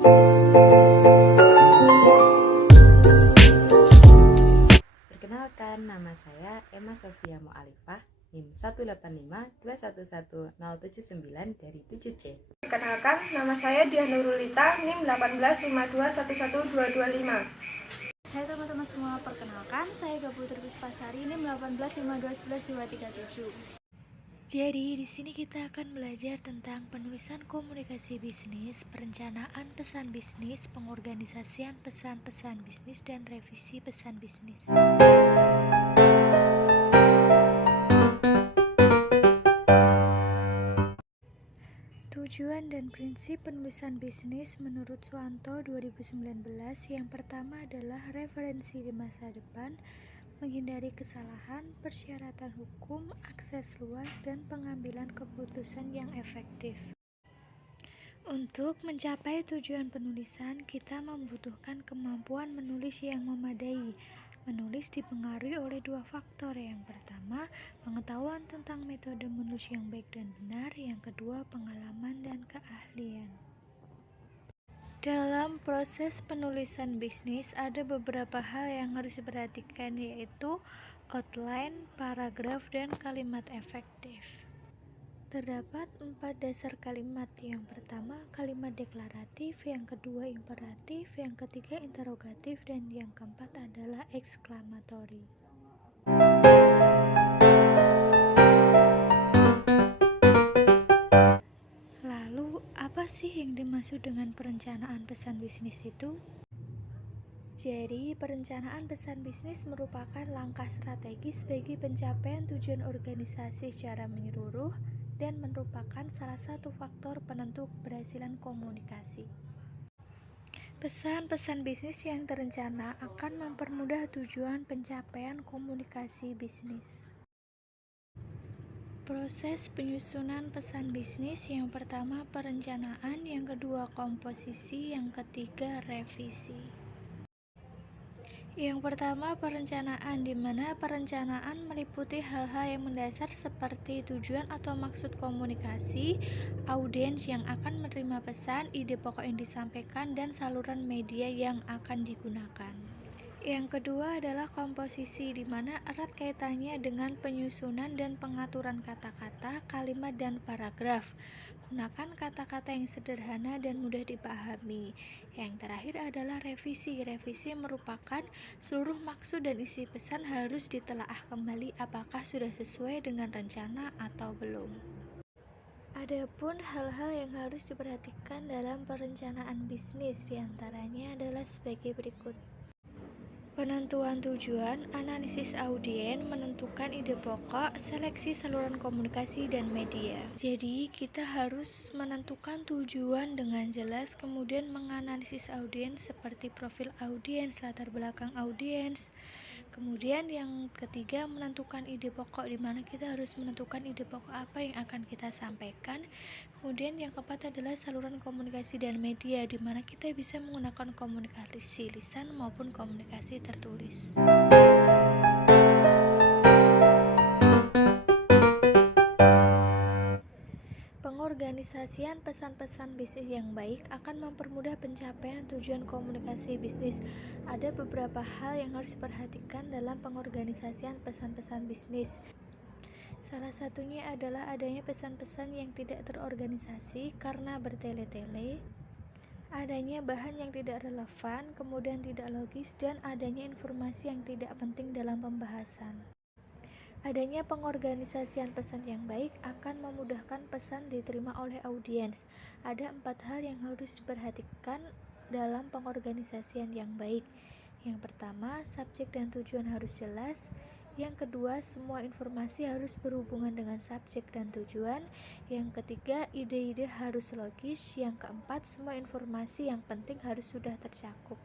Perkenalkan, nama saya Emma Sofia Mu'alifah, NIM 185211079 dari 7C. Perkenalkan, nama saya Diah Nurulita, NIM 185211225. Hai teman-teman semua, perkenalkan saya Gaputri Puspasari, NIM 18521111237. Jadi di sini kita akan belajar tentang penulisan komunikasi bisnis, perencanaan pesan bisnis, pengorganisasian pesan-pesan bisnis, dan revisi pesan bisnis. Tujuan dan prinsip penulisan bisnis menurut Suwanto 2019 yang pertama adalah referensi di masa depan, menghindari kesalahan, persyaratan hukum, akses luas, dan pengambilan keputusan yang efektif. Untuk mencapai tujuan penulisan, kita membutuhkan kemampuan menulis yang memadai. Menulis dipengaruhi oleh dua faktor. Yang pertama, pengetahuan tentang metode menulis yang baik dan benar. Yang kedua, pengalaman dan keahlian. Dalam proses penulisan bisnis, ada beberapa hal yang harus diperhatikan, yaitu outline, paragraf, dan kalimat efektif. Terdapat 4 dasar kalimat. Yang pertama, kalimat deklaratif, yang kedua, imperatif, yang ketiga, interrogatif, dan yang keempat adalah eksklamatori. Apa sih yang dimaksud dengan perencanaan pesan bisnis itu? Jadi, perencanaan pesan bisnis merupakan langkah strategis bagi pencapaian tujuan organisasi secara menyeluruh dan merupakan salah satu faktor penentu keberhasilan komunikasi. Pesan-pesan bisnis yang terencana akan mempermudah tujuan pencapaian komunikasi bisnis. Proses penyusunan pesan bisnis, yang pertama perencanaan, yang kedua komposisi, yang ketiga revisi. Yang pertama perencanaan, di mana perencanaan meliputi hal-hal yang mendasar seperti tujuan atau maksud komunikasi, audiens yang akan menerima pesan, ide pokok yang disampaikan, dan saluran media yang akan digunakan. Yang kedua adalah komposisi, di mana erat kaitannya dengan penyusunan dan pengaturan kata-kata, kalimat, dan paragraf. Gunakan kata-kata yang sederhana dan mudah dipahami. Yang terakhir adalah revisi. Revisi merupakan seluruh maksud dan isi pesan harus ditelaah kembali apakah sudah sesuai dengan rencana atau belum. Adapun hal-hal yang harus diperhatikan dalam perencanaan bisnis diantaranya adalah sebagai berikut. Penentuan tujuan, analisis audiens, menentukan ide pokok, seleksi saluran komunikasi dan media. Jadi, kita harus menentukan tujuan dengan jelas, kemudian menganalisis audiens seperti profil audiens, latar belakang audiens. Kemudian yang ketiga, menentukan ide pokok, di mana kita harus menentukan ide pokok apa yang akan kita sampaikan. Kemudian yang keempat adalah saluran komunikasi dan media, di mana kita bisa menggunakan komunikasi lisan maupun komunikasi tertulis. Pengorganisasian pesan-pesan bisnis yang baik akan mempermudah pencapaian tujuan komunikasi bisnis. Ada beberapa hal yang harus diperhatikan dalam pengorganisasian pesan-pesan bisnis. Salah satunya adalah adanya pesan-pesan yang tidak terorganisasi karena bertele-tele, adanya bahan yang tidak relevan, kemudian tidak logis, dan adanya informasi yang tidak penting dalam pembahasan. Adanya pengorganisasian pesan yang baik akan memudahkan pesan diterima oleh audiens. Ada 4 hal yang harus diperhatikan dalam pengorganisasian yang baik. Yang pertama, subjek dan tujuan harus jelas. Yang kedua, semua informasi harus berhubungan dengan subjek dan tujuan. Yang ketiga, ide-ide harus logis. Yang keempat, semua informasi yang penting harus sudah tercakup.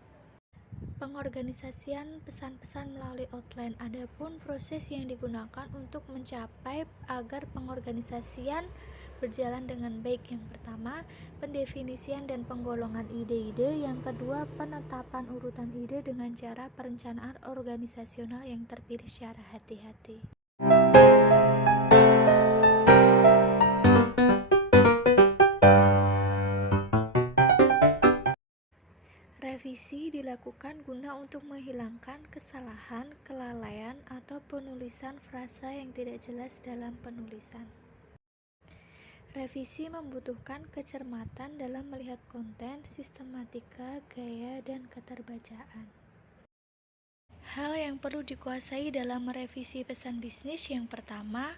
Pengorganisasian pesan-pesan melalui outline. Adapun proses yang digunakan untuk mencapai agar pengorganisasian berjalan dengan baik. Yang pertama, pendefinisian dan penggolongan ide-ide. Yang kedua, penetapan urutan ide dengan cara perencanaan organisasional yang terpilih secara hati-hati. Revisi dilakukan guna untuk menghilangkan kesalahan, kelalaian, atau penulisan frasa yang tidak jelas dalam penulisan. Revisi membutuhkan kecermatan dalam melihat konten, sistematika, gaya, dan keterbacaan. Hal yang perlu dikuasai dalam merevisi pesan bisnis: yang pertama,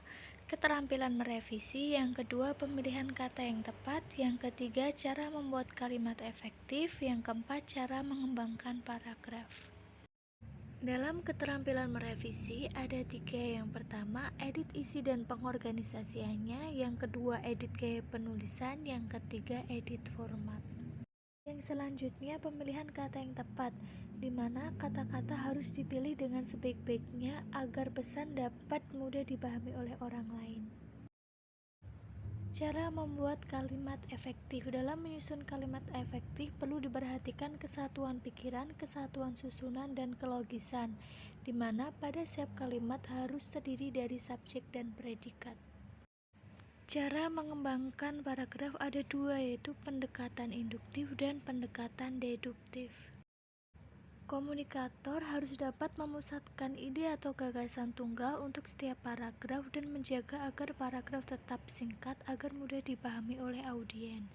keterampilan merevisi; yang kedua, pemilihan kata yang tepat; yang ketiga, cara membuat kalimat efektif; yang keempat, cara mengembangkan paragraf. Dalam keterampilan merevisi ada 3. Yang pertama, edit isi dan pengorganisasiannya; yang kedua, edit gaya penulisan; yang ketiga, edit format. Yang selanjutnya, pemilihan kata yang tepat, di mana kata-kata harus dipilih dengan sebaik-baiknya agar pesan dapat mudah dipahami oleh orang lain. Cara membuat kalimat efektif. Dalam menyusun kalimat efektif perlu diperhatikan kesatuan pikiran, kesatuan susunan, dan kelogisan, di mana pada setiap kalimat harus terdiri dari subjek dan predikat. Cara mengembangkan paragraf ada 2, yaitu pendekatan induktif dan pendekatan deduktif. Komunikator harus dapat memusatkan ide atau gagasan tunggal untuk setiap paragraf dan menjaga agar paragraf tetap singkat agar mudah dipahami oleh audiens.